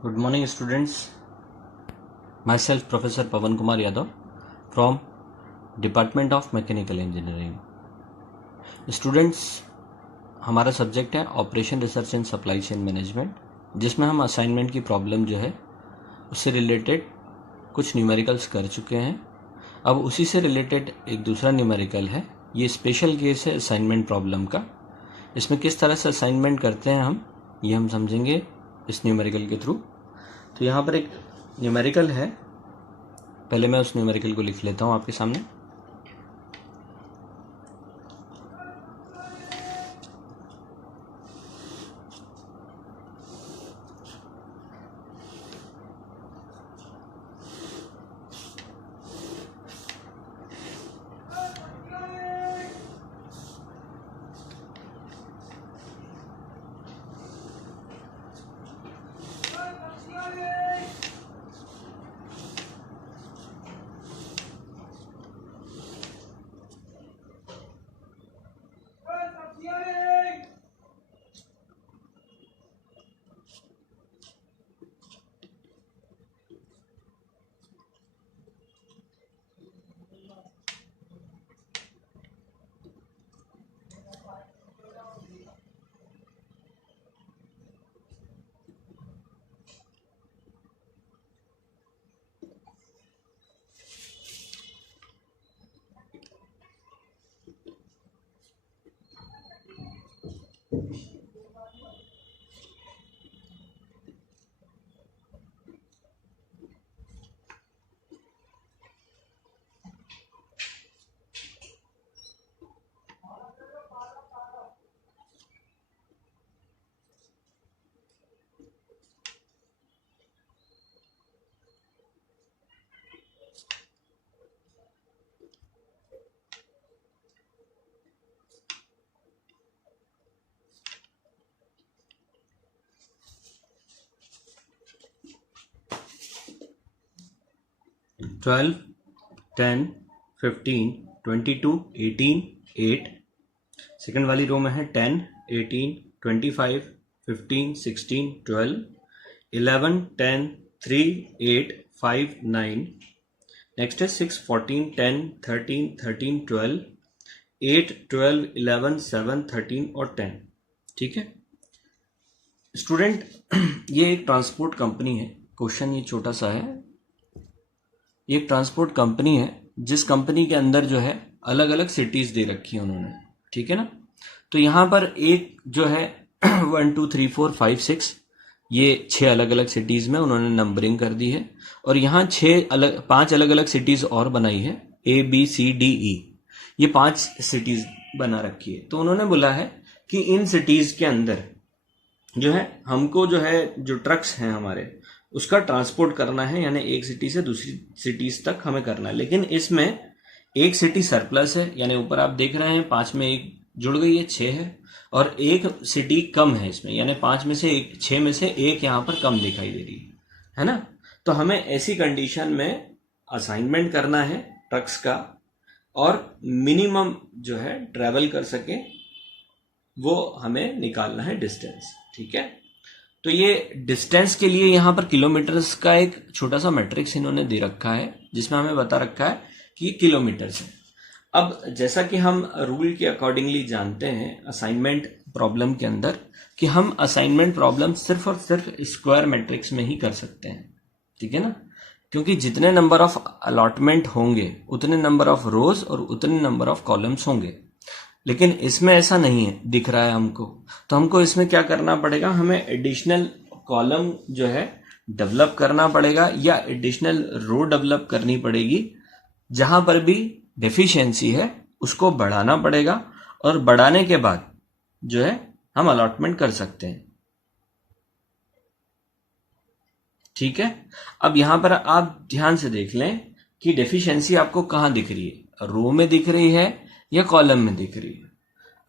Good morning, students. Myself, Professor Pavan Kumar Yadav, from Department of Mechanical Engineering. Students, हमारा subject है operation research and supply chain management, जिसमें हम assignment की problem जो है उससे रिलेटेड कुछ न्यूमेरिकल्स कर चुके हैं. अब उसी से रिलेटेड एक दूसरा न्यूमेरिकल है. ये स्पेशल केस है असाइनमेंट प्रॉब्लम का. इसमें किस तरह से असाइनमेंट करते हैं ये हम समझेंगे इस न्यूमेरिकल के थ्रू. तो यहाँ पर एक न्यूमेरिकल है. पहले मैं उस न्यूमेरिकल को लिख लेता हूँ आपके सामने. ट्वेल्व, 10, 15, 22, 18, 8. सेकेंड वाली रो में है 10, 18, 25, 15, 16, 12, 11, 10, 3, 8, 5, 9. नेक्स्ट है 6, 14, 10, 13, 13, 12, 8, 12, 11, 7, 13 और 10. ठीक है स्टूडेंट, ये एक ट्रांसपोर्ट कंपनी है. क्वेश्चन ये छोटा सा है. ये एक ट्रांसपोर्ट कंपनी है जिस कंपनी के अंदर जो है अलग अलग सिटीज दे रखी है उन्होंने. ठीक है ना. तो यहाँ पर एक जो है 1, 2, 3, 4, 5, 6 ये 6 अलग अलग सिटीज में उन्होंने नंबरिंग कर दी है. और यहाँ 5 अलग अलग सिटीज और बनाई है, ABCDE. ये 5 सिटीज बना रखी है. तो उन्होंने बोला है कि इन सिटीज के अंदर जो है हमको जो है जो ट्रक्स हैं हमारे उसका ट्रांसपोर्ट करना है, यानी एक सिटी से दूसरी सिटीज तक हमें करना है. लेकिन इसमें एक सिटी सरप्लस है, यानी ऊपर आप देख रहे हैं 5 में एक जुड़ गई है, 6 है. और एक सिटी कम है इसमें, यानी 5 में से 6 में से एक यहाँ पर कम दिखाई दे रही है ना. तो हमें ऐसी कंडीशन में असाइनमेंट करना है ट्रक्स का, और मिनिमम जो है ट्रेवल कर सके वो हमें निकालना है डिस्टेंस. ठीक है. तो ये डिस्टेंस के लिए यहाँ पर किलोमीटर्स का एक छोटा सा मैट्रिक्स इन्होंने दे रखा है, जिसमें हमें बता रखा है कि ये किलोमीटर्स है. अब जैसा कि हम रूल के अकॉर्डिंगली जानते हैं असाइनमेंट प्रॉब्लम के अंदर कि हम असाइनमेंट प्रॉब्लम सिर्फ और सिर्फ स्क्वायर मैट्रिक्स में ही कर सकते हैं. ठीक है ना. क्योंकि जितने नंबर ऑफ अलॉटमेंट होंगे उतने नंबर ऑफ रोज और उतने नंबर ऑफ कॉलम्स होंगे. लेकिन इसमें ऐसा नहीं है, दिख रहा है हमको. तो हमको इसमें क्या करना पड़ेगा, हमें एडिशनल कॉलम जो है डेवलप करना पड़ेगा, या एडिशनल रो डेवलप करनी पड़ेगी. जहां पर भी डेफिशिएंसी है उसको बढ़ाना पड़ेगा, और बढ़ाने के बाद जो है हम अलॉटमेंट कर सकते हैं. ठीक है. अब यहां पर आप ध्यान से देख लें कि डेफिशिएंसी आपको कहां दिख रही है, रो में दिख रही है या कॉलम में दिख रही है.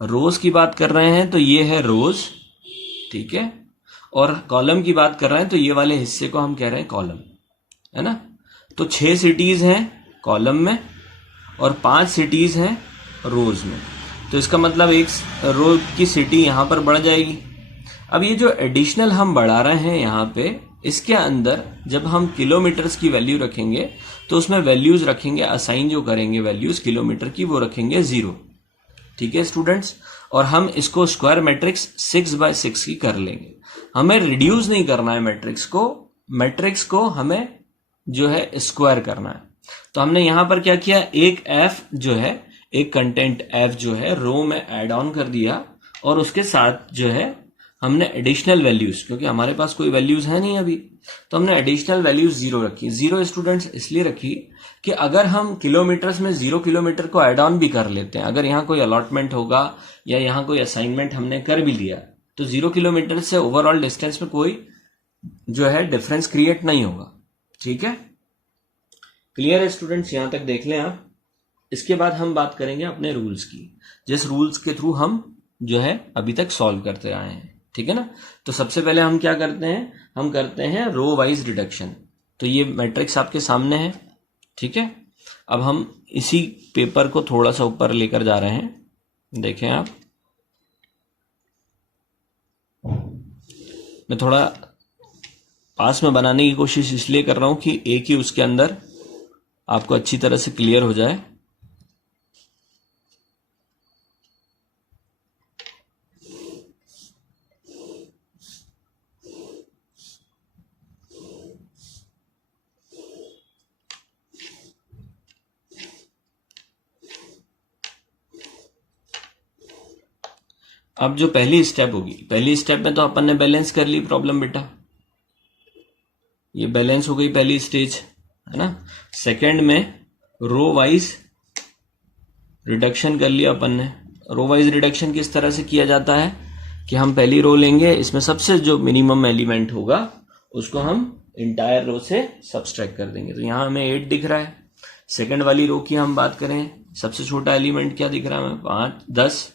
रोज की बात कर रहे हैं तो ये है रोज. ठीक है. और कॉलम की बात कर रहे हैं तो ये वाले हिस्से को हम कह रहे हैं कॉलम, है ना. तो 6 सिटीज हैं कॉलम में और 5 सिटीज हैं रोज में. तो इसका मतलब एक रो की सिटी यहां पर बढ़ जाएगी. अब ये जो एडिशनल हम बढ़ा रहे हैं यहाँ पे, इसके अंदर जब हम किलोमीटर्स की वैल्यू रखेंगे तो उसमें वैल्यूज रखेंगे, असाइन जो करेंगे वैल्यूज किलोमीटर की वो रखेंगे 0। ठीक है स्टूडेंट्स, और हम इसको स्क्वायर मैट्रिक्स 6/6 की कर लेंगे। हमें रिड्यूस नहीं करना है मैट्रिक्स को हमें जो है स्क्वायर करना है। तो हमने यहां पर क्या किया, एक एफ जो है, एक कंटेंट एफ जो है रो में ऐड ऑन कर दिया, और उसके साथ जो है हमने एडिशनल वैल्यूज, क्योंकि हमारे पास कोई वैल्यूज है नहीं अभी, तो हमने एडिशनल वैल्यूज 0 रखी। 0 स्टूडेंट्स इसलिए रखी कि अगर हम किलोमीटर्स में 0 किलोमीटर को ऐड ऑन भी कर लेते हैं, अगर यहाँ कोई अलॉटमेंट होगा या यहाँ कोई असाइनमेंट हमने कर भी लिया, तो 0 किलोमीटर से ओवरऑल डिस्टेंस में कोई जो है डिफरेंस क्रिएट नहीं होगा। ठीक है, क्लियर है स्टूडेंट्स, यहां तक देख लें आप। इसके बाद हम बात करेंगे अपने रूल्स की, जिस रूल्स के थ्रू हम जो है अभी तक सॉल्व करते आए हैं। ठीक है ना, तो सबसे पहले हम क्या करते हैं, हम करते हैं रो वाइज रिडक्शन। तो ये मैट्रिक्स आपके सामने है। ठीक है, अब हम इसी पेपर को थोड़ा सा ऊपर लेकर जा रहे हैं, देखें आप। मैं थोड़ा पास में बनाने की कोशिश इसलिए कर रहा हूं कि एक ही उसके अंदर आपको अच्छी तरह से क्लियर हो जाए। अब जो पहली स्टेप होगी, पहली स्टेप में तो अपन ने बैलेंस कर ली प्रॉब्लम बेटा, ये बैलेंस हो गई पहली स्टेज, है ना। सेकंड में रो वाइज रिडक्शन कर लिया अपन ने। रो वाइज रिडक्शन किस तरह से किया जाता है कि हम पहली रो लेंगे, इसमें सबसे जो मिनिमम एलिमेंट होगा उसको हम इंटायर रो से सब्सट्रैक्ट कर देंगे। तो यहां हमें 8 दिख रहा है। सेकंड वाली रो की हम बात करें, सबसे छोटा एलिमेंट क्या दिख रहा है हमें, 5, 10।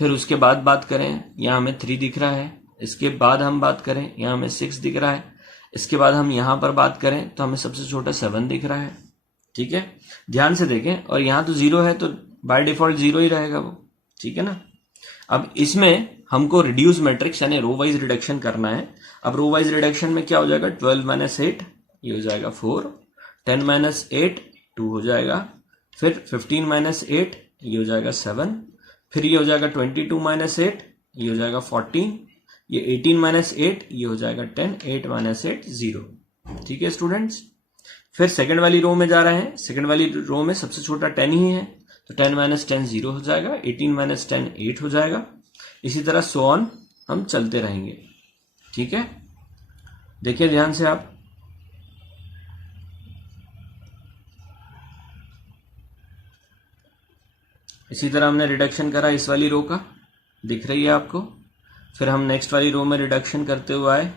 फिर उसके बाद बात करें, यहाँ हमें 3 दिख रहा है। इसके बाद हम बात करें, यहाँ हमें 6 दिख रहा है। इसके बाद हम यहाँ पर बात करें तो हमें सबसे छोटा 7 दिख रहा है। ठीक है, ध्यान से देखें, और यहाँ तो 0 है तो बाय डिफॉल्ट 0 ही रहेगा वो। ठीक है ना। अब इसमें हमको रिड्यूस मैट्रिक्स यानी रो वाइज रिडक्शन करना है। अब रो वाइज रिडक्शन में क्या हो जाएगा, 12 - 8 ये हो जाएगा 4, 10 - 8 2 हो जाएगा, फिर 15 - 8 ये हो जाएगा 7, फिर ये हो जाएगा 22 - 8 ये हो जाएगा 14, ये 18 - 8 ये हो जाएगा 10, 8 - 8 0। ठीक है स्टूडेंट्स, फिर सेकंड वाली रो में जा रहे हैं। सेकंड वाली रो में सबसे छोटा 10 ही है, तो 10 - 10 0 हो जाएगा, 18 - 10 8 हो जाएगा। इसी तरह सो ऑन हम चलते रहेंगे। ठीक है, देखिए ध्यान से आप। इसी तरह हमने रिडक्शन करा इस वाली रो का, दिख रही है आपको। फिर हम नेक्स्ट वाली रो में रिडक्शन करते हुए आए।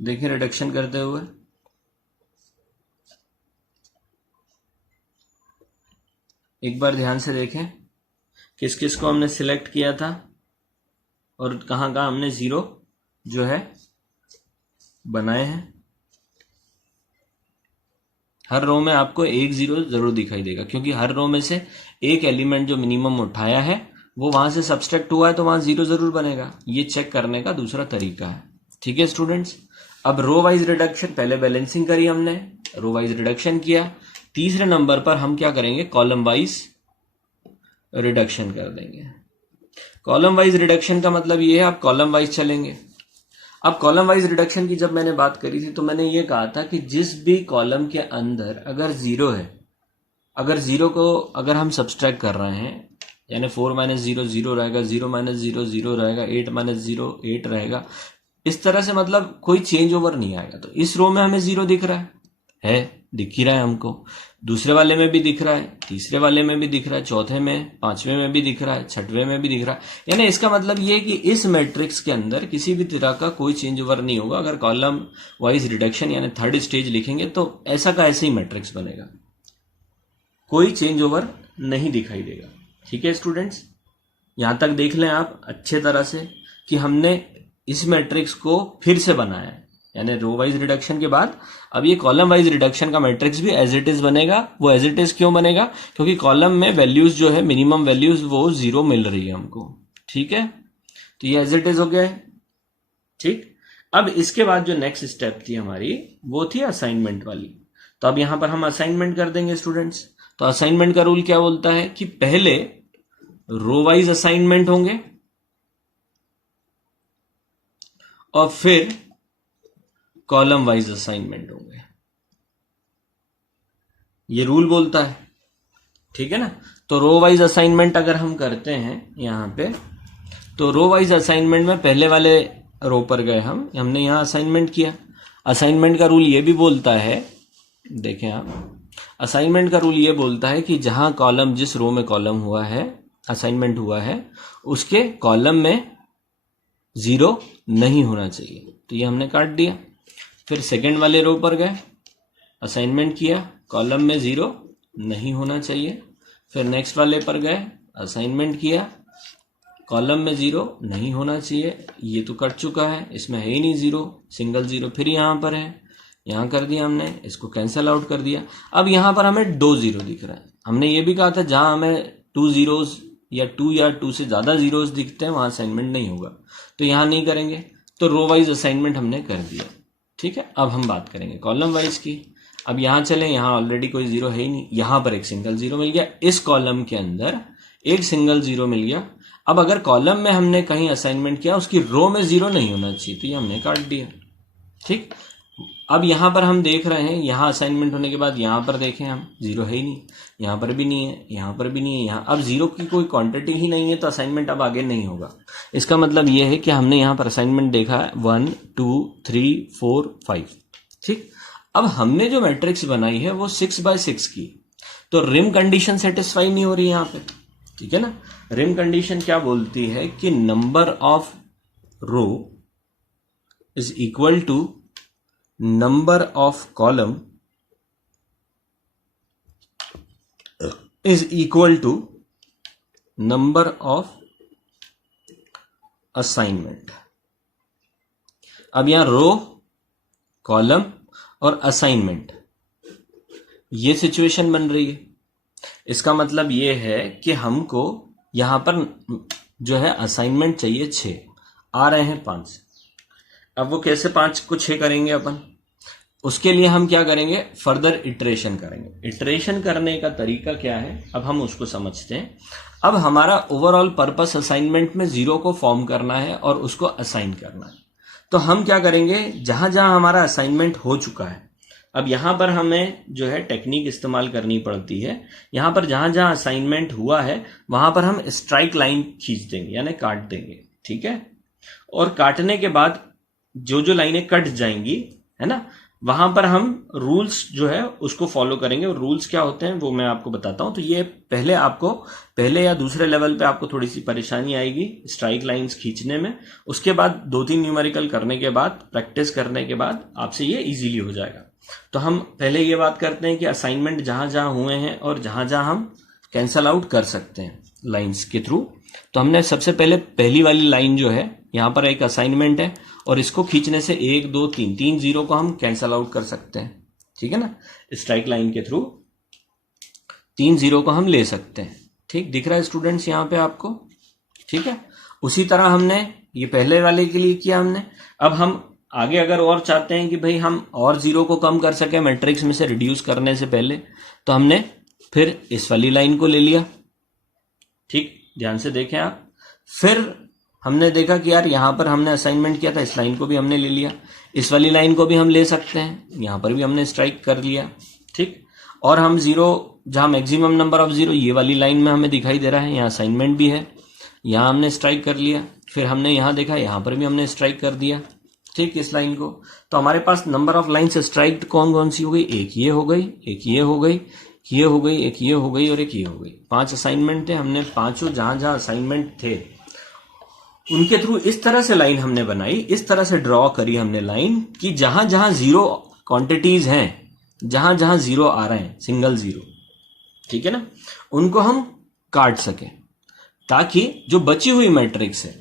देखिए रिडक्शन करते हुए, एक बार ध्यान से देखें किस किस को हमने सिलेक्ट किया था और कहां कहां हमने 0 जो है बनाए हैं। हर रो में आपको एक 0 जरूर दिखाई देगा, क्योंकि हर रो में से एक एलिमेंट जो मिनिमम उठाया है वो वहां से सब्सट्रैक्ट हुआ है, तो वहां 0 जरूर बनेगा। ये चेक करने का दूसरा तरीका है। ठीक है स्टूडेंट्स, अब रो वाइज रिडक्शन, पहले बैलेंसिंग करी हमने, रो वाइज रिडक्शन किया। तीसरे नंबर पर हम क्या करेंगे, कॉलम वाइज रिडक्शन कर देंगे। कॉलम वाइज रिडक्शन का मतलब ये है आप कॉलम वाइज चलेंगे। अब कॉलम वाइज रिडक्शन की जब मैंने बात करी थी तो मैंने ये कहा था कि जिस भी कॉलम के अंदर अगर 0 है, अगर 0 को अगर हम सब्सट्रैक्ट कर रहे हैं, यानी 4 - 0 0 रहेगा, 0 - 0 0 रहेगा, 8 - 0 8 रहेगा, इस तरह से मतलब कोई चेंज ओवर नहीं आएगा। तो इस रो में हमें 0 दिख रहा है, दिख ही रहा है हमको। दूसरे वाले में भी दिख रहा है, तीसरे वाले में भी दिख रहा है, चौथे में, पांचवें में भी दिख रहा है, छठवें में भी दिख रहा है। यानी इसका मतलब ये है कि इस मैट्रिक्स के अंदर किसी भी तरह का कोई चेंज ओवर नहीं होगा। अगर कॉलम वाइज रिडक्शन यानी थर्ड स्टेज लिखेंगे तो ऐसा का ऐसे ही मैट्रिक्स बनेगा, कोई चेंज ओवर नहीं दिखाई देगा। ठीक है स्टूडेंट्स, यहां तक देख लें आप अच्छे तरह से कि हमने इस मैट्रिक्स को फिर से बनाया है, यानी रो वाइज रिडक्शन के बाद अब ये कॉलम वाइज रिडक्शन का मैट्रिक्स भी एज इट इज बनेगा। वो एज इट इज क्यों बनेगा? क्योंकि कॉलम में वैल्यूज जो है मिनिमम वैल्यूज वो 0 मिल रही है हमको। ठीक है, तो ये एज इट इज हो गया है। ठीक, अब इसके बाद जो नेक्स्ट स्टेप थी हमारी वो थी असाइनमेंट वाली। तो अब यहां पर हम असाइनमेंट कर देंगे स्टूडेंट्स। तो असाइनमेंट का रूल क्या बोलता है कि पहले रो वाइज असाइनमेंट होंगे और फिर कॉलम वाइज असाइनमेंट होंगे, ये रूल बोलता है। ठीक है ना, तो रो वाइज असाइनमेंट अगर हम करते हैं यहां पे, तो रो वाइज असाइनमेंट में पहले वाले रो पर गए हमने यहां असाइनमेंट किया। असाइनमेंट का रूल ये भी बोलता है, देखें आप, असाइनमेंट का रूल ये बोलता है कि जहां कॉलम, जिस रो में कॉलम हुआ है, असाइनमेंट हुआ है, उसके कॉलम में 0 नहीं होना चाहिए। तो ये हमने काट दिया। फिर सेकंड वाले रो पर गए, असाइनमेंट किया, कॉलम में 0 नहीं होना चाहिए। फिर नेक्स्ट वाले पर गए, असाइनमेंट किया, कॉलम में 0 नहीं होना चाहिए। ये तो कट चुका है, इसमें है ही नहीं 0, सिंगल 0 फिर यहां पर है, यहां कर दिया हमने, इसको कैंसिल आउट कर दिया। अब यहां पर हमें 2 0 दिख रहा है। हमने ये भी कहा था जहां हमें 2 zeros या 2 से ज्यादा जीरोस दिखते हैं वहां असाइनमेंट नहीं होगा, तो यहां नहीं करेंगे। तो रो वाइज असाइनमेंट हमने कर दिया। ठीक है, अब हम बात करेंगे कॉलम वाइज की। अब यहां चले, यहां ऑलरेडी कोई 0 है ही नहीं, यहां पर एक सिंगल 0 मिल गया, इस कॉलम के अंदर एक सिंगल 0 मिल गया। अब अगर कॉलम में हमने कहीं असाइनमेंट किया, उसकी रो में 0 नहीं होना चाहिए, तो ये हमने काट दिया। ठीक, अब यहां पर हम देख रहे हैं, यहां असाइनमेंट होने के बाद यहां पर देखें हम, 0 है ही नहीं, यहां पर भी नहीं है, यहां पर भी नहीं है, यहां अब 0 की कोई क्वांटिटी ही नहीं है, तो असाइनमेंट अब आगे नहीं होगा। इसका मतलब यह है कि हमने यहां पर असाइनमेंट देखा है 1 2 3 4 5। ठीक, अब हमने जो मैट्रिक्स बनाई है वो 6x6 की, तो रिम कंडीशन सेटिस्फाई नहीं हो रही यहां पे। ठीक है ना, रिम कंडीशन क्या बोलती है कि number of row is equal to number of column is equal to number of assignment। अब यहां रो, कॉलम और असाइनमेंट, ये सिचुएशन बन रही है। इसका मतलब ये है कि हमको यहां पर जो है असाइनमेंट चाहिए 6, आ रहे हैं 5। अब वो कैसे 5 को 6 करेंगे अपन? उसके लिए हम क्या करेंगे, फर्दर इटरेशन करेंगे। इटरेशन करने का तरीका क्या है, अब हम उसको समझते हैं। अब हमारा ओवरऑल पर्पस असाइनमेंट में 0 को फॉर्म करना है और उसको असाइन करना है। तो हम क्या करेंगे, जहां जहां हमारा असाइनमेंट हो चुका है, अब यहां पर हमें जो है टेक्निक इस्तेमाल करनी पड़ती है। यहां पर जहां जहां असाइनमेंट हुआ है वहां पर हम स्ट्राइक लाइन खींच देंगे, यानी काट देंगे। ठीक है, और काटने के बाद जो जो लाइनें कट जाएंगी, है ना, वहां पर हम रूल्स जो है उसको फॉलो करेंगे। और रूल्स क्या होते हैं वो मैं आपको बताता हूं। तो ये पहले या दूसरे लेवल पे आपको थोड़ी सी परेशानी आएगी स्ट्राइक लाइंस खींचने में। उसके बाद 2-3 न्यूमेरिकल करने के बाद, प्रैक्टिस करने के बाद आपसे ये इजीली हो जाएगा। तो हम पहले ये बात करते हैं कि असाइनमेंट जहां जहां हुए हैं और जहां जहां हम कैंसल आउट कर सकते हैं लाइन्स के थ्रू। तो हमने सबसे पहले पहली वाली लाइन जो है, यहां पर एक असाइनमेंट है और इसको खींचने से 1 2 3 0 को हम कैंसल आउट कर सकते हैं। ठीक है ना, स्ट्राइक लाइन के थ्रू 3 0 को हम ले सकते हैं। ठीक, दिख रहा है स्टूडेंट्स यहां पे आपको? ठीक है, उसी तरह हमने ये पहले वाले के लिए किया हमने। अब हम आगे अगर और चाहते हैं कि भाई हम और 0 को कम कर सके मैट्रिक्स में से रिड्यूस करने से पहले, तो हमने फिर इस वाली लाइन को ले लिया। ठीक, ध्यान से देखें आप। फिर हमने देखा कि यार यहां पर हमने असाइनमेंट किया था, इस लाइन को भी हमने ले लिया, इस वाली लाइन को भी हम ले सकते हैं, यहां पर भी हमने स्ट्राइक कर लिया। ठीक, और हम 0 जहां मैक्सिमम नंबर ऑफ 0 ये वाली लाइन में हमें दिखाई दे रहा है, यहां असाइनमेंट भी है, यहां हमने स्ट्राइक कर लिया। फिर हमने यहां देखा, यहां पर भी हमने स्ट्राइक कर दिया। ठीक, इस लाइन को। तो हमारे पास नंबर ऑफ लाइन्स स्ट्राइक कौन कौन सी हो गई, एक ये हो गई, एक ये हो गई, ये हो गई, एक ये हो गई और एक ये हो गई। 5 असाइनमेंट थे, हमने पांचों जहां जहां असाइनमेंट थे उनके थ्रू इस तरह से लाइन हमने बनाई, इस तरह से ड्रॉ करी हमने लाइन कि जहां जहां 0 क्वांटिटीज हैं, जहां जहां 0 आ रहे हैं, सिंगल 0, ठीक है ना, उनको हम काट सके। ताकि जो बची हुई मैट्रिक्स है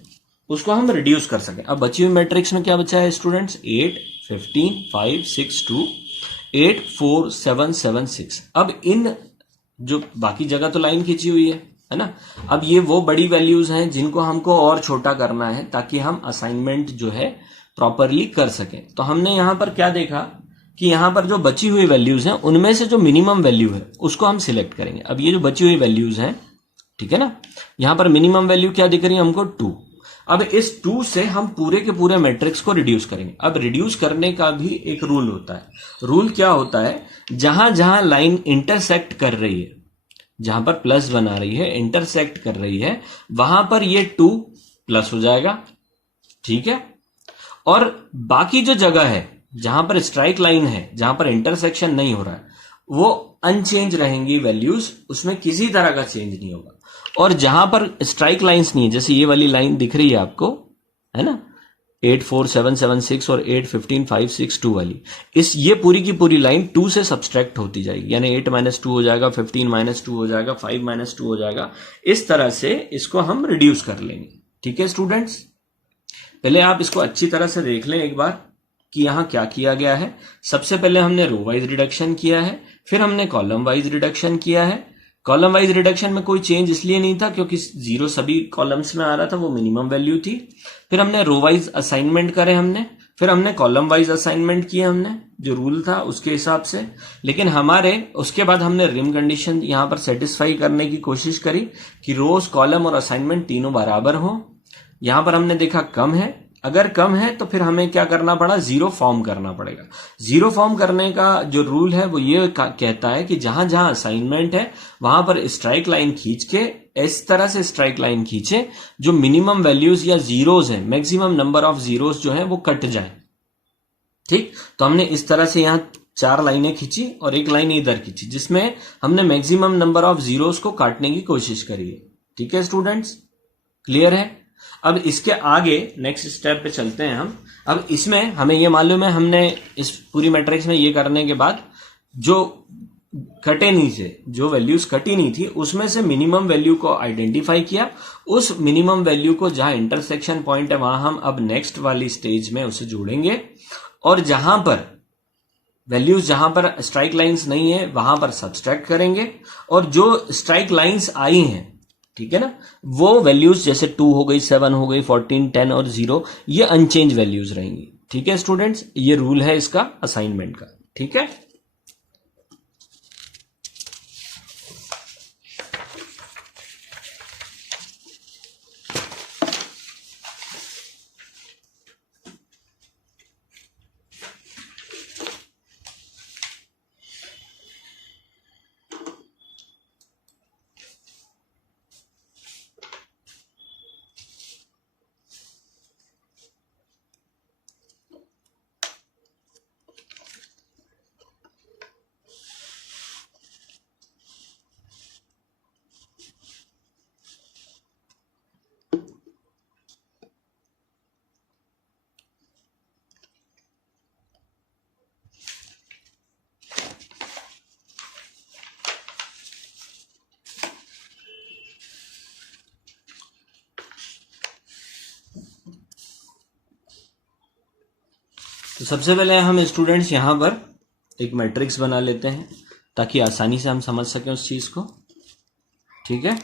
उसको हम रिड्यूस कर सकें। अब बची हुई मैट्रिक्स में क्या बचा है स्टूडेंट्स, 8 15 5 6 2 8 4 7 7 6। अब इन जो बाकी जगह तो लाइन खींची हुई है ना। अब ये वो बड़ी वैल्यूज हैं जिनको हमको और छोटा करना है ताकि हम असाइनमेंट जो है प्रॉपरली कर सकें। तो हमने यहां पर क्या देखा कि यहां पर जो बची हुई वैल्यूज हैं उनमें से जो मिनिमम वैल्यू है उसको हम सिलेक्ट करेंगे। अब ये जो बची हुई वैल्यूज हैं, ठीक है ना, यहां पर मिनिमम वैल्यू क्या दिख रही है हमको, 2। अब इस 2 से हम पूरे के पूरे मैट्रिक्स को रिड्यूस करेंगे। अब रिड्यूस करने का भी एक रूल होता है। रूल क्या होता है, जहां जहां लाइन इंटरसेक्ट कर रही है, जहां पर प्लस बना रही है, इंटरसेक्ट कर रही है, वहां पर ये 2 प्लस हो जाएगा, ठीक है। और बाकी जो जगह है जहां पर स्ट्राइक लाइन है, जहां पर इंटरसेक्शन नहीं हो रहा है, वो अनचेंज रहेंगी वैल्यूज, उसमें किसी तरह का चेंज नहीं होगा। और जहां पर स्ट्राइक लाइंस नहीं है, जैसे ये वाली लाइन दिख रही है आपको, है ना, 8 4 7 7 6 और 8 15 5 6 2 वाली, ये पूरी की पूरी लाइन 2 से सब्सट्रैक्ट होती जाएगी, यानी 8 -2 हो जाएगा, 15 -2 हो जाएगा, 5 -2 हो जाएगा। इस तरह से इसको हम रिड्यूस कर लेंगे, ठीक है स्टूडेंट्स। पहले आप इसको अच्छी तरह से देख लें एक बार कि यहां क्या किया गया है। सबसे पहले हमने रो वाइज रिडक्शन किया है, फिर हमने कॉलम वाइज रिडक्शन किया है। कॉलम वाइज रिडक्शन में कोई चेंज इसलिए नहीं था क्योंकि 0 सभी कॉलम्स में आ रहा था, वो मिनिमम वैल्यू थी। फिर हमने रो वाइज असाइनमेंट करे हमने, फिर हमने कॉलम वाइज असाइनमेंट किए हमने, जो रूल था उसके हिसाब से। लेकिन हमारे उसके बाद हमने रिम कंडीशन यहां पर सेटिस्फाई करने की कोशिश करी कि रोज, कॉलम और असाइनमेंट तीनों बराबर हो। यहां पर हमने देखा कम है, अगर कम है तो फिर हमें क्या करना पड़ा, 0 फॉर्म करना पड़ेगा। 0 फॉर्म करने का जो रूल है वो ये कहता है कि जहां जहां असाइनमेंट है वहां पर स्ट्राइक लाइन खींच के इस तरह से स्ट्राइक लाइन खींचे जो मिनिमम वैल्यूज या जीरोज है, मैक्सिमम नंबर ऑफ जीरोज जो है वो कट जाए, ठीक। तो हमने इस तरह से यहां 4 लाइनें खींची और एक लाइन इधर खींची जिसमें हमने मैक्सिमम नंबर ऑफ जीरोज को काटने की कोशिश करी है, ठीक है स्टूडेंट्स, क्लियर है। अब इसके आगे नेक्स्ट स्टेप पे चलते हैं हम। अब इसमें हमें ये मालूम है, हमने इस पूरी मैट्रिक्स में ये करने के बाद जो कटे नहीं थे, जो वैल्यूज कटी नहीं थी, उसमें से मिनिमम वैल्यू को आइडेंटिफाई किया। उस मिनिमम वैल्यू को जहां इंटरसेक्शन पॉइंट है वहां हम अब नेक्स्ट वाली स्टेज में उसे जोड़ेंगे, और जहां पर वैल्यूज, जहां पर स्ट्राइक लाइंस नहीं है वहां पर सब्सट्रैक्ट करेंगे, और जो स्ट्राइक लाइंस आई हैं, ठीक है ना, वो वैल्यूज जैसे 2 हो गई, 7 हो गई, 14 10 और 0, ये अनचेंज वैल्यूज रहेंगी, ठीक है स्टूडेंट्स। ये रूल है इसका असाइनमेंट का, ठीक है। तो सबसे पहले हम स्टूडेंट्स यहां पर एक मैट्रिक्स बना लेते हैं ताकि आसानी से हम समझ सकें उस चीज को, ठीक है।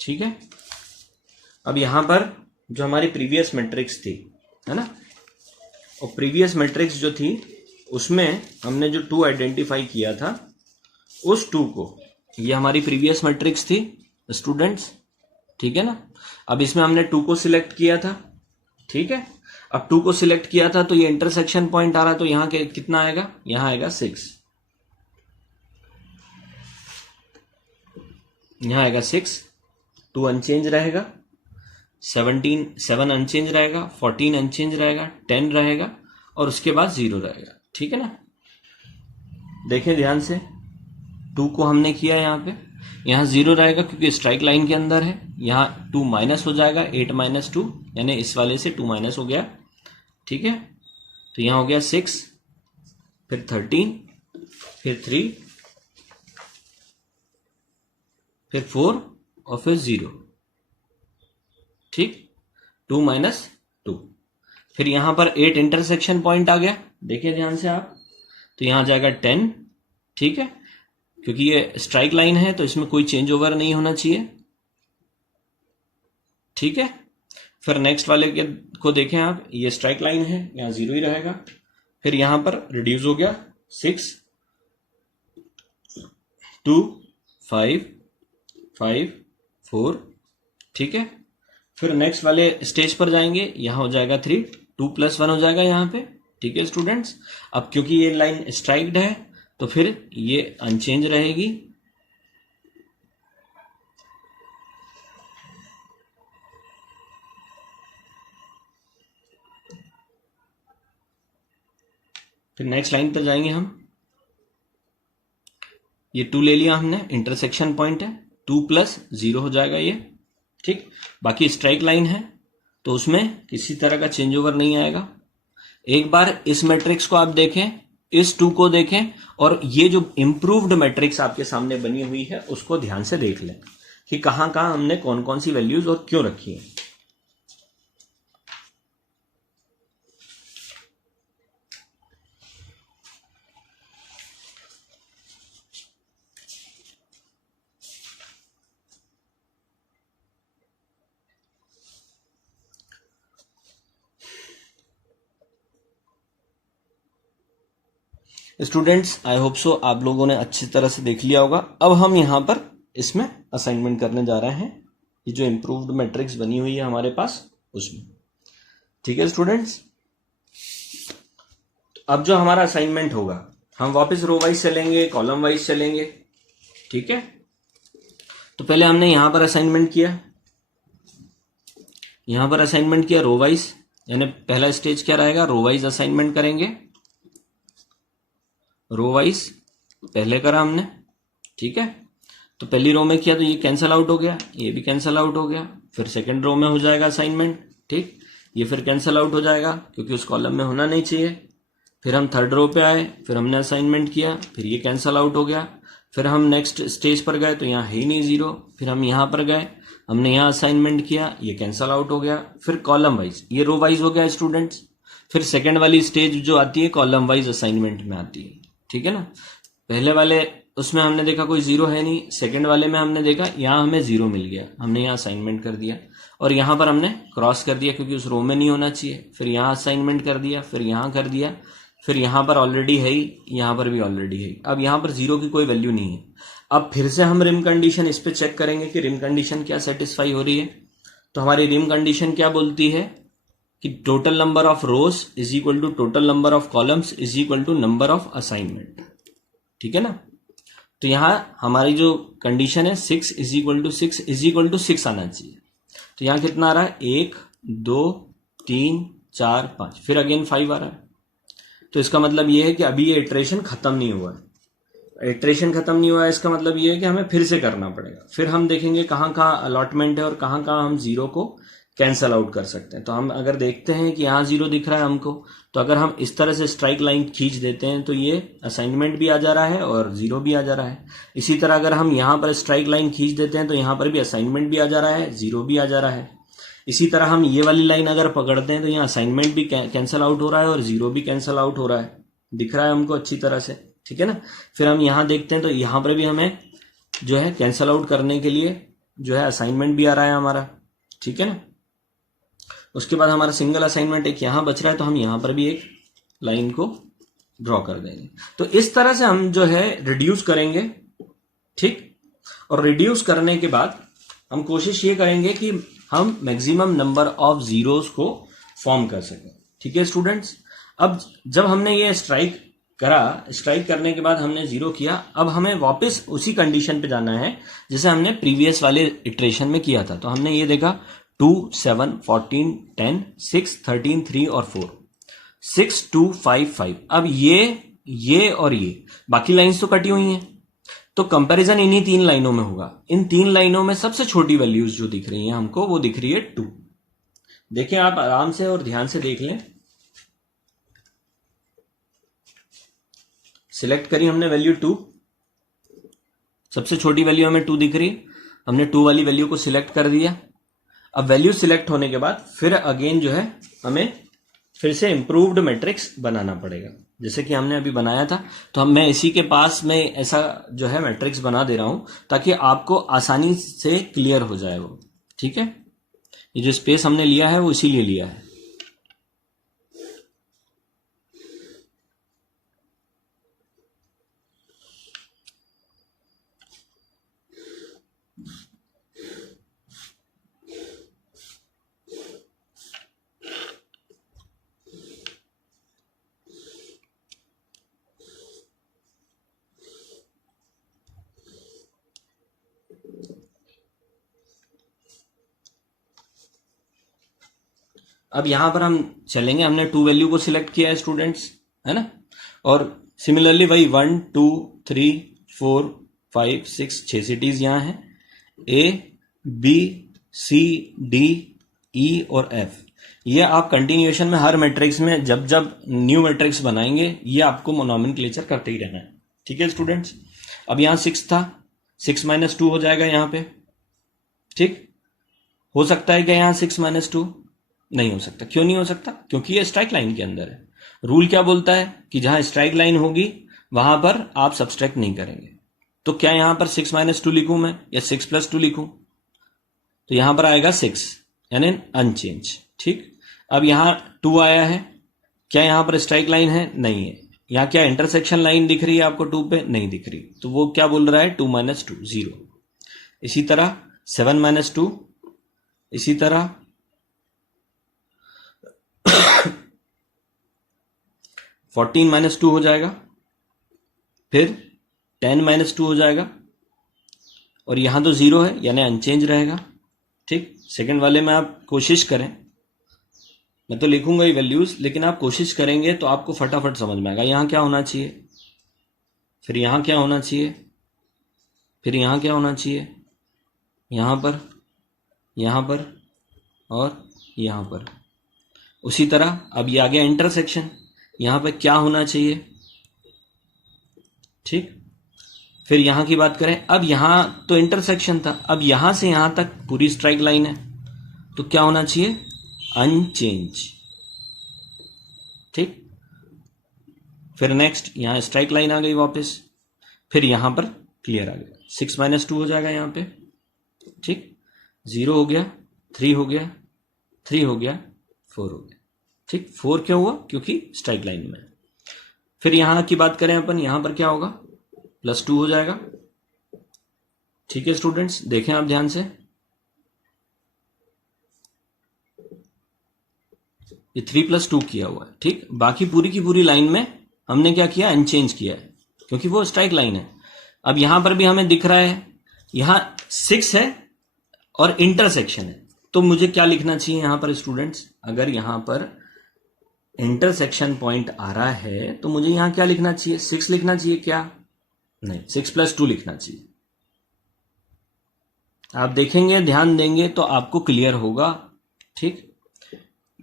ठीक है, अब यहां पर जो हमारी प्रीवियस मैट्रिक्स थी, है ना, और प्रीवियस मैट्रिक्स जो थी उसमें हमने जो 2 आइडेंटिफाई किया था, उस 2 को, ये हमारी प्रीवियस मैट्रिक्स थी स्टूडेंट्स, ठीक है ना। अब इसमें हमने 2 को सिलेक्ट किया था, ठीक है। अब 2 को सिलेक्ट किया था तो ये इंटरसेक्शन पॉइंट आ रहा, तो यहां के कितना आएगा, यहां आएगा 6, यहां आएगा 6, 2 अनचेंज रहेगा, 7 अनचेंज रहेगा, 14 अनचेंज रहेगा, 10 रहेगा, और उसके बाद 0 रहेगा, ठीक है ना। देखें ध्यान से, 2 को हमने किया यहाँ पे, यहाँ 0 रहेगा क्योंकि स्ट्राइक लाइन के अंदर है, यहाँ 2 माइनस हो जाएगा, 8 माइनस 2 यानी इस वाले से 2 माइनस हो गया, ठीक है। तो यहाँ हो गया 6, फिर 13, फिर 3, फिर 4 और फिर 0, ठीक। 2 माइनस 2, फिर यहां पर 8 इंटरसेक्शन पॉइंट आ गया, देखिए ध्यान से आप। तो यहां आ जाएगा 10, ठीक है, क्योंकि ये स्ट्राइक लाइन है तो इसमें कोई चेंज ओवर नहीं होना चाहिए, ठीक है। फिर नेक्स्ट वाले को देखें आप, ये स्ट्राइक लाइन है, यहां 0 ही रहेगा। फिर यहां पर रिड्यूस हो गया 6, 2, 5, 5, 4, ठीक है। फिर नेक्स्ट वाले स्टेज पर जाएंगे, यहां हो जाएगा 3, 2 + 1 हो जाएगा यहां पे, ठीक है स्टूडेंट्स। अब क्योंकि ये लाइन स्ट्राइक्ड है तो फिर ये अनचेंज रहेगी, फिर नेक्स्ट लाइन पर जाएंगे हम, ये 2 ले लिया हमने, इंटरसेक्शन पॉइंट है, 2 + 0 हो जाएगा ये, ठीक। बाकी स्ट्राइक लाइन है तो उसमें किसी तरह का चेंज ओवर नहीं आएगा। एक बार इस मैट्रिक्स को आप देखें, इस 2 को देखें, और ये जो इंप्रूव्ड मैट्रिक्स आपके सामने बनी हुई है उसको ध्यान से देख लें कि कहां कहां हमने कौन कौन सी वैल्यूज और क्यों रखी है। स्टूडेंट्स, आई होप सो आप लोगों ने अच्छी तरह से देख लिया होगा। अब हम यहां पर इसमें असाइनमेंट करने जा रहे हैं, ये जो इंप्रूव्ड मैट्रिक्स बनी हुई है हमारे पास उसमें, ठीक है स्टूडेंट्स। अब जो हमारा असाइनमेंट होगा, हम वापस रो वाइज चलेंगे, कॉलम वाइज चलेंगे, ठीक है। तो पहले हमने यहां पर असाइनमेंट किया, यहां पर असाइनमेंट किया रो वाइज, यानी पहला स्टेज क्या रहेगा, रो वाइज असाइनमेंट करेंगे, रो वाइज पहले करा हमने, ठीक है। तो पहली रो में किया तो ये कैंसल आउट हो गया, ये भी कैंसल आउट हो गया। फिर सेकंड रो में हो जाएगा असाइनमेंट, ठीक, ये फिर कैंसल आउट हो जाएगा क्योंकि उस कॉलम में होना नहीं चाहिए। फिर हम थर्ड रो पे आए, फिर हमने असाइनमेंट किया, फिर ये कैंसल आउट हो गया। फिर हम नेक्स्ट स्टेज पर गए तो यहाँ है ही नहीं 0, फिर हम यहाँ पर गए, हमने यहाँ असाइनमेंट किया, ये कैंसल आउट हो गया। फिर कॉलम वाइज, ये रो वाइज हो गया स्टूडेंट्स। फिर सेकेंड वाली स्टेज जो आती है कॉलम वाइज असाइनमेंट में आती है, ठीक है ना। पहले वाले उसमें हमने देखा कोई 0 है नहीं, सेकंड वाले में हमने देखा यहाँ हमें 0 मिल गया, हमने यहाँ असाइनमेंट कर दिया और यहाँ पर हमने क्रॉस कर दिया क्योंकि उस रो में नहीं होना चाहिए। फिर यहाँ असाइनमेंट कर दिया, फिर यहाँ कर दिया, फिर यहाँ पर ऑलरेडी है ही, यहाँ पर भी ऑलरेडी है। अब यहाँ पर 0 की कोई वैल्यू नहीं है। अब फिर से हम रिम कंडीशन इस पे चेक करेंगे कि रिम कंडीशन क्या सेटिस्फाई हो रही है। तो हमारी रिम कंडीशन क्या बोलती है कि total number of rows is equal to total number of columns is equal to number of assignment, ठीक है ना। तो यहां हमारी जो कंडीशन है 6 is equal to 6 is equal to 6 आना चाहिए। तो यहां कितना आ रहा है, 1 2 3 4 5, फिर अगेन 5 आ रहा है। तो इसका मतलब ये है कि अभी ये इटरेशन खत्म नहीं हुआ है। इटरेशन खत्म नहीं हुआ है इसका मतलब ये है कि हमें फिर से करना पड़ेगा। फिर हम देखेंगे कहाँ कहाँ अलॉटमेंट है और कहाँ कहाँ हम 0 को कैंसल आउट कर सकते हैं। तो हम अगर देखते हैं कि यहाँ 0 दिख रहा है हमको, तो अगर हम इस तरह से स्ट्राइक लाइन खींच देते हैं तो ये असाइनमेंट भी आ जा रहा है और 0 भी आ जा रहा है। इसी तरह अगर हम यहाँ पर स्ट्राइक लाइन खींच देते हैं तो यहाँ पर भी असाइनमेंट भी आ जा रहा है, 0 भी आ जा रहा है। इसी तरह हम ये वाली लाइन अगर पकड़ते हैं तो यहाँ असाइनमेंट भी कैंसल आउट हो रहा है और 0 भी कैंसल आउट हो रहा है, दिख रहा है हमको अच्छी तरह से, ठीक है ना। फिर हम यहाँ देखते हैं तो यहाँ पर भी हमें जो है कैंसल आउट करने के लिए जो है असाइनमेंट भी आ रहा है हमारा, ठीक है ना। उसके बाद हमारा सिंगल असाइनमेंट एक यहाँ बच रहा है तो हम यहाँ पर भी एक लाइन को ड्रॉ कर देंगे। तो इस तरह से हम जो है रिड्यूस करेंगे, ठीक। और रिड्यूस करने के बाद हम कोशिश ये करेंगे कि हम मैक्सिमम नंबर ऑफ जीरोस को फॉर्म कर सकें, ठीक है स्टूडेंट्स। अब जब हमने ये स्ट्राइक करा, स्ट्राइक करने के बाद हमने 0 किया, अब हमें वापस उसी कंडीशन पे जाना है जैसे हमने प्रीवियस वाले इटरेशन में किया था। तो हमने ये देखा 2 7 14 10 6 13 3 और 4। 6255। अब ये और ये बाकी लाइंस तो कटी हुई हैं, तो कंपैरिजन इन्हीं 3 लाइनों में होगा। इन 3 लाइनों में सबसे छोटी वैल्यूज जो दिख रही हैं हमको, वो दिख रही है 2। देखें आप आराम से और ध्यान से देख लें। सिलेक्ट करी हमने वैल्यू 2, सबसे छोटी वैल्यू हमें 2 दिख रही, हमने 2 वाली वैल्यू को सिलेक्ट कर दिया। अब वैल्यू सिलेक्ट होने के बाद फिर अगेन जो है हमें फिर से इंप्रूव्ड मैट्रिक्स बनाना पड़ेगा, जैसे कि हमने अभी बनाया था। तो मैं इसी के पास में ऐसा जो है मैट्रिक्स बना दे रहा हूं ताकि आपको आसानी से क्लियर हो जाए वो। ठीक है, ये जो स्पेस हमने लिया है वो इसीलिए लिया है। अब यहां पर हम चलेंगे, हमने 2 वैल्यू को सिलेक्ट किया है स्टूडेंट्स, है ना। और सिमिलरली वही 1 2 3 4 5 6 6 सिटीज यहां है, A B C D E और एफ। ये आप कंटिन्यूएशन में हर मैट्रिक्स में जब जब न्यू मैट्रिक्स बनाएंगे ये आपको नॉमेनक्लेचर करते ही रहना है। ठीक है स्टूडेंट्स, अब यहां 6 था, 6 - 2 हो जाएगा यहां पे। ठीक, हो सकता है क्या यहां 6 - 2? नहीं हो सकता। क्यों नहीं हो सकता? क्योंकि ये स्ट्राइक लाइन के अंदर है। रूल क्या बोलता है कि जहां स्ट्राइक लाइन होगी वहां पर आप सब्सट्रैक्ट नहीं करेंगे। तो क्या यहां पर 6 - 2 लिखूं मैं या 6 + 2 लिखूं? तो यहां पर आएगा 6 यानी अनचेंज। ठीक, अब यहां 2 आया है, क्या यहां पर स्ट्राइक लाइन है? नहीं है। यहां क्या इंटरसेक्शन लाइन दिख रही है आपको 2 पे? नहीं दिख रही। तो वो क्या बोल रहा है? 2 - 2 0। इसी तरह 7 - 2, इसी तरह 14 - 2 हो जाएगा, फिर 10 - 2 हो जाएगा, और यहां तो 0 है यानी अनचेंज रहेगा। ठीक, सेकंड वाले में आप कोशिश करें, मैं तो लिखूंगा ही वैल्यूज, लेकिन आप कोशिश करेंगे तो आपको फटाफट समझ में आएगा। यहां क्या होना चाहिए, फिर यहां क्या होना चाहिए, फिर यहां क्या होना चाहिए, यहां पर, यहां पर और यहां पर। उसी तरह अब ये आ गया इंटरसेक्शन, यहां पर क्या होना चाहिए। ठीक, फिर यहां की बात करें, अब यहां तो इंटरसेक्शन था, अब यहां से यहां तक पूरी स्ट्राइक लाइन है, तो क्या होना चाहिए? अनचेंज। ठीक, फिर नेक्स्ट यहां स्ट्राइक लाइन आ गई वापस, फिर यहां पर क्लियर आ गया, 6 - 2 हो जाएगा यहां पे। ठीक, 0 हो गया, 3 हो गया, 3 हो गया, 4 हो गया। ठीक, 4 क्यों हुआ? क्योंकि स्ट्राइक लाइन में। फिर यहां की बात करें अपन, यहां पर क्या होगा? +2 हो जाएगा। ठीक है स्टूडेंट्स, देखें आप ध्यान से, ये 3 + 2 किया हुआ है। ठीक, बाकी पूरी की पूरी लाइन में हमने क्या किया? अनचेंज किया है, क्योंकि वो स्ट्राइक लाइन है। अब यहां पर भी हमें दिख रहा है, यहां 6 है और इंटरसेक्शन है, तो मुझे क्या लिखना चाहिए यहां पर स्टूडेंट्स? अगर यहां पर इंटरसेक्शन पॉइंट आ रहा है तो मुझे यहां क्या लिखना चाहिए? 6 लिखना चाहिए क्या? नहीं, 6 + 2 लिखना चाहिए। आप देखेंगे, ध्यान देंगे तो आपको क्लियर होगा। ठीक,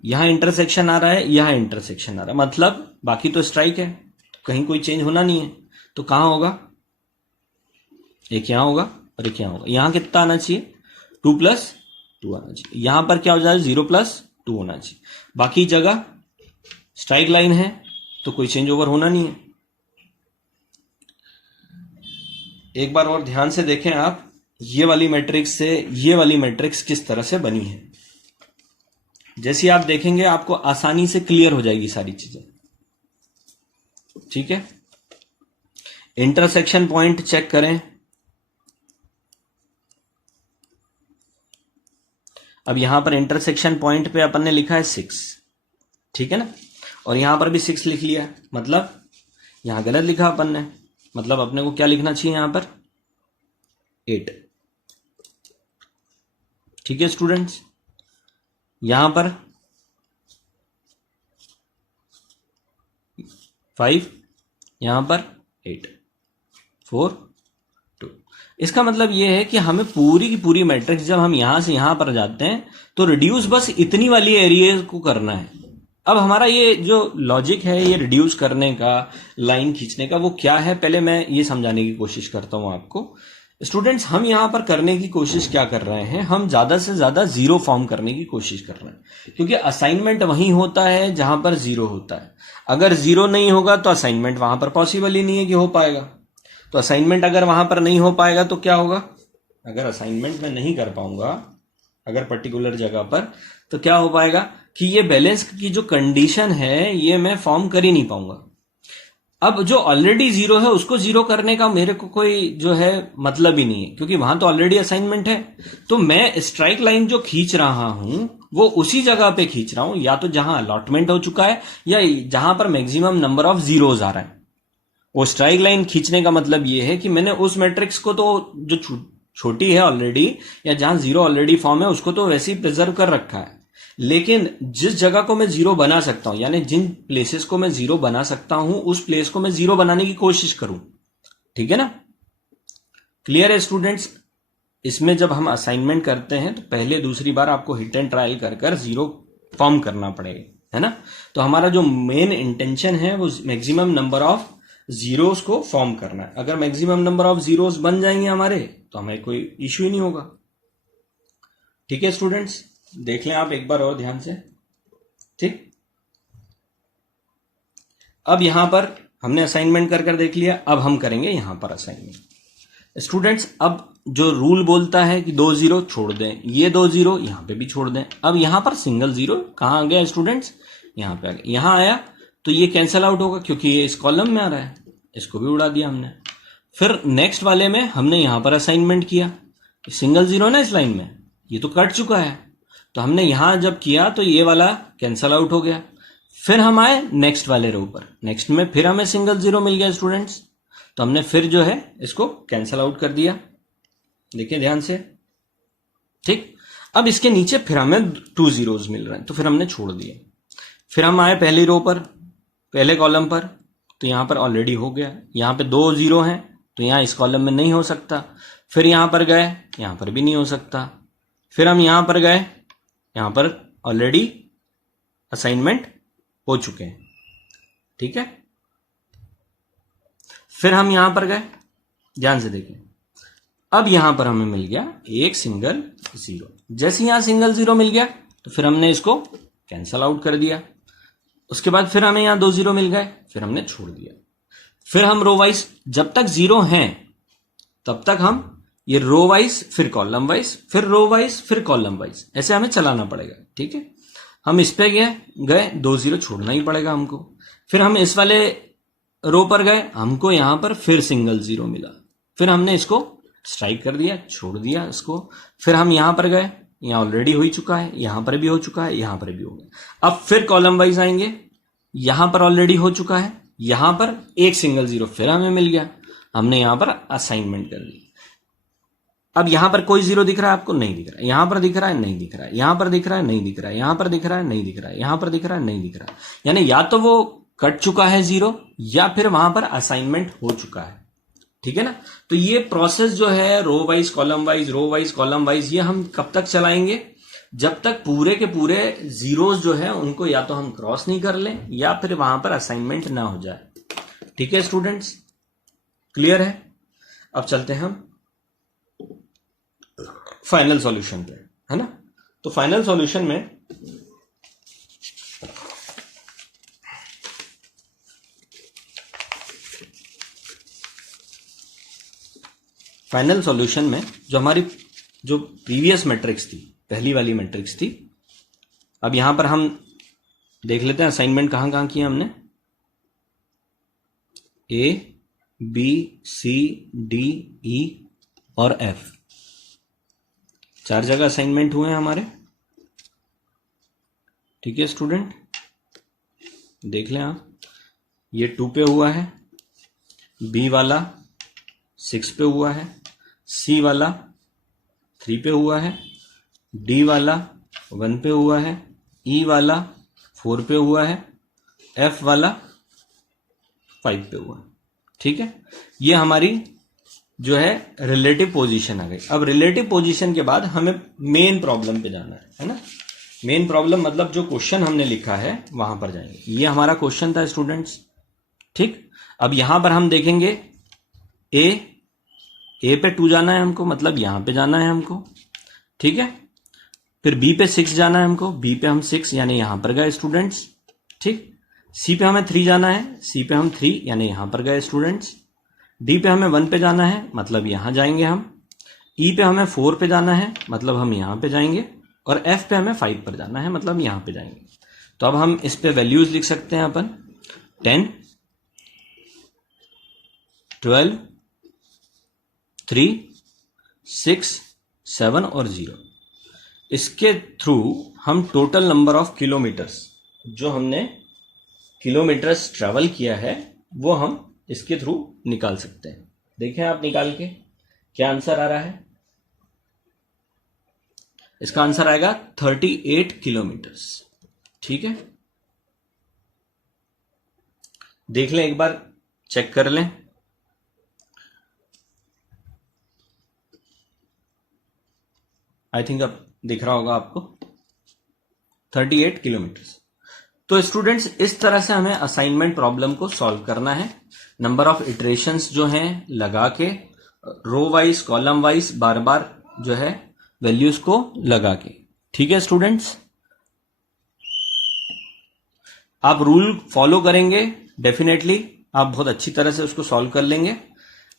यहां इंटरसेक्शन आ रहा है, यहां इंटरसेक्शन आ रहा है, मतलब बाकी तो स्ट्राइक है, तो कहीं कोई चेंज होना नहीं है। तो कहां होगा? एक यहां होगा और एक यहां होगा। यहां कितना आना चाहिए? 2 + 2 आना चाहिए। यहां पर क्या हो जाए? 0 + 2 होना चाहिए। बाकी जगह स्ट्राइक लाइन है तो कोई चेंज ओवर होना नहीं है। एक बार और ध्यान से देखें आप, ये वाली मैट्रिक्स से ये वाली मैट्रिक्स किस तरह से बनी है। जैसे आप देखेंगे आपको आसानी से क्लियर हो जाएगी सारी चीजें। ठीक है, इंटरसेक्शन पॉइंट चेक करें। अब यहां पर इंटरसेक्शन पॉइंट पे अपन ने लिखा है 6, ठीक है ना, और यहां पर भी 6 लिख लिया, मतलब यहां गलत लिखा अपन ने, मतलब अपने को क्या लिखना चाहिए यहां पर? 8। ठीक है स्टूडेंट्स, यहां पर 5, यहां पर 8, 4, 2। इसका मतलब यह है कि हमें पूरी की पूरी मैट्रिक्स जब हम यहां से यहां पर जाते हैं तो रिड्यूस बस इतनी वाली एरिया को करना है। अब हमारा ये जो लॉजिक है ये रिड्यूस करने का, लाइन खींचने का, वो क्या है पहले मैं ये समझाने की कोशिश करता हूं आपको। स्टूडेंट्स, हम यहां पर करने की कोशिश क्या कर रहे हैं, हम ज्यादा से ज्यादा जीरो फॉर्म करने की कोशिश कर रहे हैं, क्योंकि असाइनमेंट वहीं होता है जहां पर जीरो होता है। अगर जीरो नहीं होगा तो असाइनमेंट वहां पर पॉसिबल ही नहीं है कि हो पाएगा। तो असाइनमेंट अगर वहां पर नहीं हो पाएगा तो क्या होगा, अगर असाइनमेंट मैं नहीं कर पाऊंगा अगर पर्टिकुलर जगह पर, तो क्या हो पाएगा कि ये बैलेंस की जो कंडीशन है ये मैं फॉर्म कर ही नहीं पाऊंगा। अब जो ऑलरेडी जीरो है उसको जीरो करने का मेरे को कोई जो है मतलब ही नहीं है, क्योंकि वहां तो ऑलरेडी असाइनमेंट है। तो मैं स्ट्राइक लाइन जो खींच रहा हूं वो उसी जगह पे खींच रहा हूं, या तो जहां अलॉटमेंट हो चुका है या जहां पर मैक्सिमम नंबर ऑफ जीरोज आ रहा है। वो स्ट्राइक लाइन खींचने का मतलब ये है कि मैंने उस मैट्रिक्स को तो जो छोटी है ऑलरेडी, या जहां जीरो ऑलरेडी फॉर्म है उसको तो वैसे ही प्रिजर्व कर रखा है, लेकिन जिस जगह को मैं जीरो बना सकता हूं, यानी जिन प्लेसेस को मैं जीरो बना सकता हूं उस प्लेस को मैं जीरो बनाने की कोशिश करूं। ठीक है ना, क्लियर है स्टूडेंट्स। इसमें जब हम असाइनमेंट करते हैं तो पहले दूसरी बार आपको हिट एंड ट्रायल कर कर जीरो फॉर्म करना पड़ेगा, है ना। तो हमारा जो मेन इंटेंशन है वो मैक्सिमम नंबर ऑफ जीरोस को फॉर्म करना है। अगर मैक्सिमम नंबर ऑफ जीरोस बन जाएंगे हमारे तो हमें कोई इश्यू ही नहीं होगा। ठीक है स्टूडेंट्स, देख लें आप एक बार और ध्यान से। ठीक, अब यहां पर हमने असाइनमेंट कर कर देख लिया, अब हम करेंगे यहां पर असाइनमेंट। स्टूडेंट्स, अब जो रूल बोलता है कि 2 जीरो छोड़ दें, ये 2 जीरो यहां पे भी छोड़ दें। अब यहां पर सिंगल जीरो कहां आ गया स्टूडेंट्स, यहां पे आ गया। यहां आया तो ये कैंसल आउट होगा क्योंकि ये इस कॉलम में आ रहा है, इसको भी उड़ा दिया हमने। फिर नेक्स्ट वाले में हमने यहां पर असाइनमेंट किया, सिंगल जीरो ना इस लाइन में, ये तो कट चुका है, तो हमने यहां जब किया तो ये वाला कैंसल आउट हो गया। फिर हम आए नेक्स्ट वाले रो पर, नेक्स्ट में फिर हमें सिंगल जीरो मिल गया स्टूडेंट्स, तो हमने फिर जो है इसको कैंसल आउट कर दिया। देखिए ध्यान से। ठीक, अब इसके नीचे फिर हमें 2 जीरोज मिल रहे हैं तो फिर हमने छोड़ दिए। फिर हम आए पहली रो पर, पहले कॉलम पर, तो यहां पर ऑलरेडी हो गया, यहां पे 2 जीरो हैं तो यहां इस कॉलम में नहीं हो सकता। फिर यहां पर गए, यहां पर भी नहीं हो सकता। फिर हम यहां पर गए, यहां पर ऑलरेडी असाइनमेंट हो चुके हैं। ठीक है, फिर हम यहां पर गए, ध्यान से देखें, अब यहां पर हमें मिल गया एक सिंगल जीरो। जैसे यहां सिंगल जीरो मिल गया तो फिर हमने इसको कैंसल आउट कर दिया। उसके बाद फिर हमें यहां 2 जीरो मिल गए, फिर हमने छोड़ दिया। फिर हम रो वाइज जब तक जीरो हैं तब तक हम ये रो वाइज, फिर कॉलम वाइज, फिर रो वाइज, फिर कॉलम वाइज, ऐसे हमें चलाना पड़ेगा। ठीक है, हम इस पे गए 2 जीरो छोड़ना ही पड़ेगा हमको। फिर हम इस वाले रो पर गए, हमको यहां पर फिर सिंगल जीरो मिला, फिर हमने इसको स्ट्राइक कर दिया, छोड़ दिया इसको। फिर हम यहां पर गए, यहां ऑलरेडी हो ही चुका है, यहां पर भी हो चुका है, यहां पर भी हो गया। अब फिर कॉलम वाइज आएंगे, यहां पर ऑलरेडी हो चुका है, यहां पर एक सिंगल जीरो फिर हमें मिल गया, हमने यहां पर असाइनमेंट कर दी। अब यहां पर कोई जीरो दिख रहा है आपको, नहीं दिख रहा है, यहां पर दिख रहा है, नहीं दिख रहा है, यहां पर दिख रहा है, नहीं दिख रहा है, यहां पर दिख रहा है, नहीं दिख रहा है, यहां पर दिख रहा है, नहीं दिख रहा है। यानी या तो वो कट चुका है जीरो, या फिर वहां पर असाइनमेंट हो चुका है। ठीक है ना, तो ये प्रोसेस जो है row wise column wise, row wise column wise, ये हम कब तक चलाएंगे, जब तक पूरे के पूरे जीरोस जो है उनको या तो हम क्रॉस नहीं कर लें या फिर वहां पर असाइनमेंट ना हो जाए। ठीक है स्टूडेंट्स, क्लियर है। अब चलते हैं हम फाइनल सॉल्यूशन पे, है ना। तो फाइनल सॉल्यूशन में जो हमारी जो प्रीवियस मैट्रिक्स थी, पहली वाली मैट्रिक्स थी, अब यहां पर हम देख लेते हैं असाइनमेंट कहां कहां किया हमने। ए, बी, सी, डी, ई और एफ, 4 जगह असाइनमेंट हुए हैं हमारे। ठीक है स्टूडेंट, देख लें आप, ये 2 पे हुआ है, बी वाला 6 पे हुआ है, सी वाला 3 पे हुआ है, डी वाला 1 पे हुआ है, ई वाला 4 पे हुआ है, एफ वाला 5 पे हुआ। ठीक है, ये हमारी जो है रिलेटिव पोजीशन आ गई। अब रिलेटिव पोजीशन के बाद हमें मेन प्रॉब्लम पे जाना है ना। मेन प्रॉब्लम मतलब जो क्वेश्चन हमने लिखा है वहां पर जाएंगे। ये हमारा क्वेश्चन था स्टूडेंट्स। ठीक, अब यहां पर हम देखेंगे ए पे 2 जाना है हमको, मतलब यहां पे जाना है हमको। ठीक है, फिर बी पे 6 जाना है हमको, बी पे हम 6 यानी यहां पर गए स्टूडेंट्स। ठीक, सी पे हमें 3 जाना है, सी पे हम 3 यानी यहां पर गए स्टूडेंट्स। डी पे हमें 1 पे जाना है, मतलब यहां जाएंगे हम। ई पे हमें 4 पे जाना है, मतलब हम यहां पे जाएंगे। और एफ पे हमें 5 पर जाना है, मतलब यहां पे जाएंगे। तो अब हम इस पे वैल्यूज लिख सकते हैं अपन 10, 12, 3, 6, 7 और 0। इसके थ्रू हम टोटल नंबर ऑफ किलोमीटर्स, जो हमने किलोमीटर्स ट्रेवल किया है, वो हम इसके थ्रू निकाल सकते हैं। देखें आप निकाल के क्या आंसर आ रहा है। इसका आंसर आएगा 38 किलोमीटर्स। ठीक है, देख लें एक बार, चेक कर लें। आई थिंक अब दिख रहा होगा आपको 38 किलोमीटर्स। तो स्टूडेंट्स, इस तरह से हमें असाइनमेंट प्रॉब्लम को सॉल्व करना है। नंबर ऑफ इटरेशंस जो हैं लगा के, रो वाइज कॉलम वाइज बार बार जो है वैल्यूज को लगा के। ठीक है स्टूडेंट्स, आप रूल फॉलो करेंगे डेफिनेटली आप बहुत अच्छी तरह से उसको सॉल्व कर लेंगे।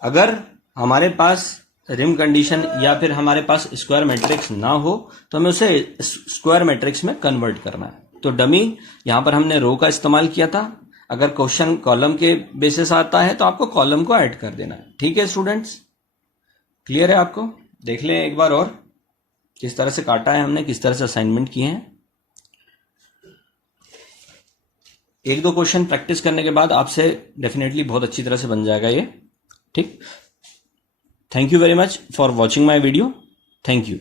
अगर हमारे पास रिम कंडीशन या फिर हमारे पास स्क्वायर मैट्रिक्स ना हो तो हमें उसे स्क्वायर मैट्रिक्स में कन्वर्ट करना है। तो डमी यहां पर हमने रो का इस्तेमाल किया था। अगर क्वेश्चन कॉलम के बेसिस आता है तो आपको कॉलम को ऐड कर देना है। ठीक है स्टूडेंट्स, क्लियर है आपको? देख लें एक बार और किस तरह से काटा है हमने, किस तरह से असाइनमेंट किए हैं। एक दो क्वेश्चन प्रैक्टिस करने के बाद आपसे डेफिनेटली बहुत अच्छी तरह से बन जाएगा ये। ठीक, thank you very much for watching my video. Thank you.